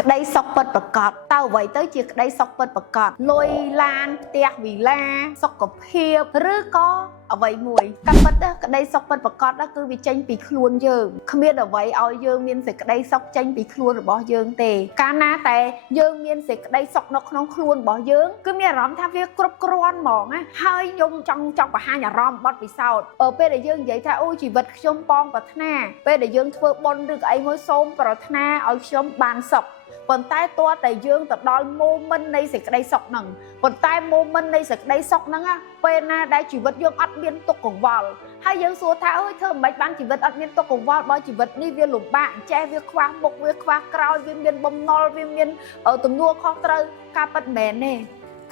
ក្តីសុខពិតប្រាកដតើអ្វីទៅជាក្តីសុខពិតប្រាកដលុយឡានផ្ទះវិឡាសុខភាពឬក៏អ្វីមួយតាមពិតក្តីសុខពិតប្រាកដគឺវាចេញពីខ្លួនយើងគ្មានអ្វីឲ្យយើងមានសេចក្តីសុខចេញពីខ្លួនរបស់យើងទេកាលណាតែយើងមានសេចក្តីសុខនៅក្នុងខ្លួនរបស់យើងគឺមានអារម្មណ៍ថាវាគ្រប់គ្រាន់ហ្មងណាហើយខ្ញុំចង់បង្ហាញអារម្មណ៍បត់ពិសោធន៍ពេលដែលយើងនិយាយថាអូជីវិតខ្ញុំប៉ងប្រាថ្នាពេលដែលយើងធ្វើបុណ្យឬក៏អីមួយសូមប្រាថ្នាឲ្យខ្ញុំបានសុខប៉ុន្តែតើតែយើងទៅដល់ moment នៃសេចក្តីសុខហ្នឹងប៉ុន្តែ moment នៃសេចក្តីសុខហ្នឹងពេលណាដែលជីវិតយើងអត់មានទុក្ខកង្វល់ហើយយើងសួរថាអើយធ្វើមិនបានជីវិតអត់មានទុក្ខកង្វល់បើជីវិតនេះវាលំបាកចេះវាខ្វះមុខវាខ្វះក្រោយវាមានបំណុលវាមានទំនួលខុសត្រូវការប៉ັດមែនទេ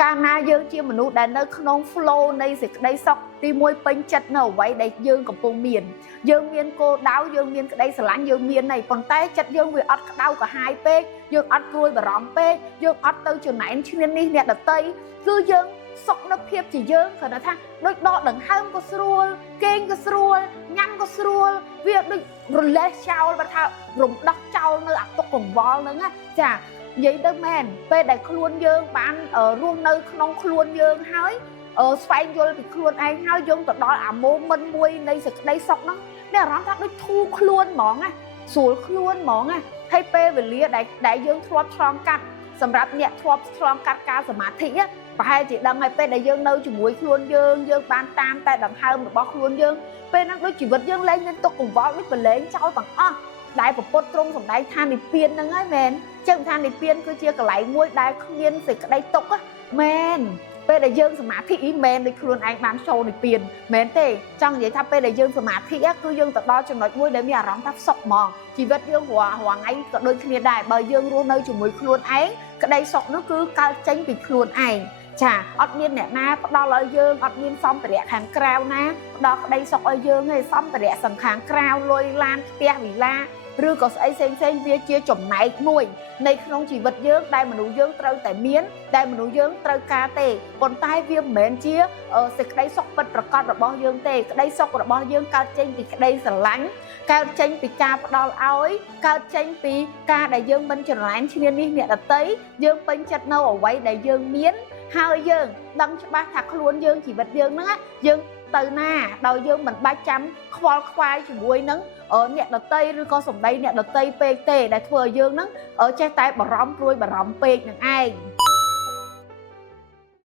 កាលណាយើងជាមនុស្សដែលនៅក្នុង flow នៃសេចក្តីសុខទីមួយពេញចិត្តនៅអ្វីដែលយើងកំពុងមានយើងមានគោលដៅយើងមានក្តីស្រឡាញ់យើងមានហើយប៉ុន្តែចិត្តយើងវាអត់ក្តៅក្រហាយពេកយើងអត់ព្រួយបារម្ភពេកយើងអត់ទៅចំណែនឈ្នាននេះអ្នកដទៃគឺយើងសុខនៅភាពជាយើងគ្រាន់តែថាដូចដកដង្ហើមក៏ស្រួលគេងក៏ស្រួលញ៉ាំក៏ស្រួលវាដូចរលេះចោលបើថារំដោះចោលនៅអាទុកកង្វល់ហ្នឹងណាចានិយាយទៅមែនពេលដែលខ្លួនយើងបានរស់នៅក្នុងខ្លួនយើងហើយស្វែងយល់ពីខ្លួនឯងហើយយើងទៅដល់អា moment មួយនៃសេចក្តីសុខហ្នឹងមានអារម្មណ៍ថាដូចធូរខ្លួនហ្មងណាស្រួលខ្លួនហ្មងណាហើយពេលវេលាដែលយើងធ្លាប់ឆ្លងកាត់សម្រាប់អ្នកធ្លាប់ឆ្លងកាត់ការសមាធិប្រហែលជាដឹងហើយពេលដែលយើងនៅជាមួយខ្លួនយើងបានតាមតែដង្ហើមរបស់ខ្លួនយើងពេលហ្នឹងដូចជីវិតយើងលែងមានទុក្ខកង្វល់ដូចប្រឡែងចោលទាំងអស់ដែលប្រពុតទ្រង់សម្ដែងថានិព្វានហ្នឹងហើយមែនចឹងថានិព្វានគឺជាកន្លែងមួយដែលគ្មានសេចក្តីទុក្ខមែនពេលដែលយើងសមាធិមែនដូចខ្លួនឯងបានចូលនិព្វានមែនទេចង់និយាយថាពេលដែលយើងសមាធិគឺយើងទៅដល់ចំណុចមួយដែលមានអារម្មណ៍ថាសុខហ្មងជីវិតយើងរាល់ថ្ងៃក៏ដូចគ្នាដែរបើយើងរស់នៅជាមួយខ្លួនឯងក្តីសុខនោះគឺកើតចេញពីខ្លួនឯងចាអត់មានអ្នកណាផ្ដល់ឲ្យយើងអត់មានសម្ភារៈខាងក្រៅណាផ្ដល់ក្តីសុខឲ្យយើងទេសម្ភារៈសំខាងក្រៅលុយឡានផ្ទះវិឡាឬក៏ស្អីផ្សេងវាជាចំណែកមួយในក្នុងជីវិតយើងដែលមនុស្សយើងត្រូវតែមានដែលមនុស្សយើងត្រូវការទេប៉ុន្តែវាមិនមែនជាសេចក្តីសុខពិតប្រាកដរបស់យើងទេក្តីសុខរបស់យើងកើតចេញពីក្តីស្រឡាញ់កើតចេញពីការផ្ដល់ឲ្យកើតចេញពីការដែលយើងមិនច្រណែនឈ្នានេះអ្នកដទៃយើងពេញចិត្តនៅអ្វីដែលយើងមានហើយយើងដឹងច្បាស់ថាខ្លួនយើងជីវិតយើងហ្នឹងយើងទៅណាដោយយើងមិនបាច់ចាំខ្វល់ខ្វាយជាមួយនឹងអ្នកដតីឬក៏សម្ដីអ្នកដតីពេកទេដែលធ្វើឲ្យយើងហ្នឹងចេះតែបារម្ភព្រួយបារម្ភពេកនឹងឯង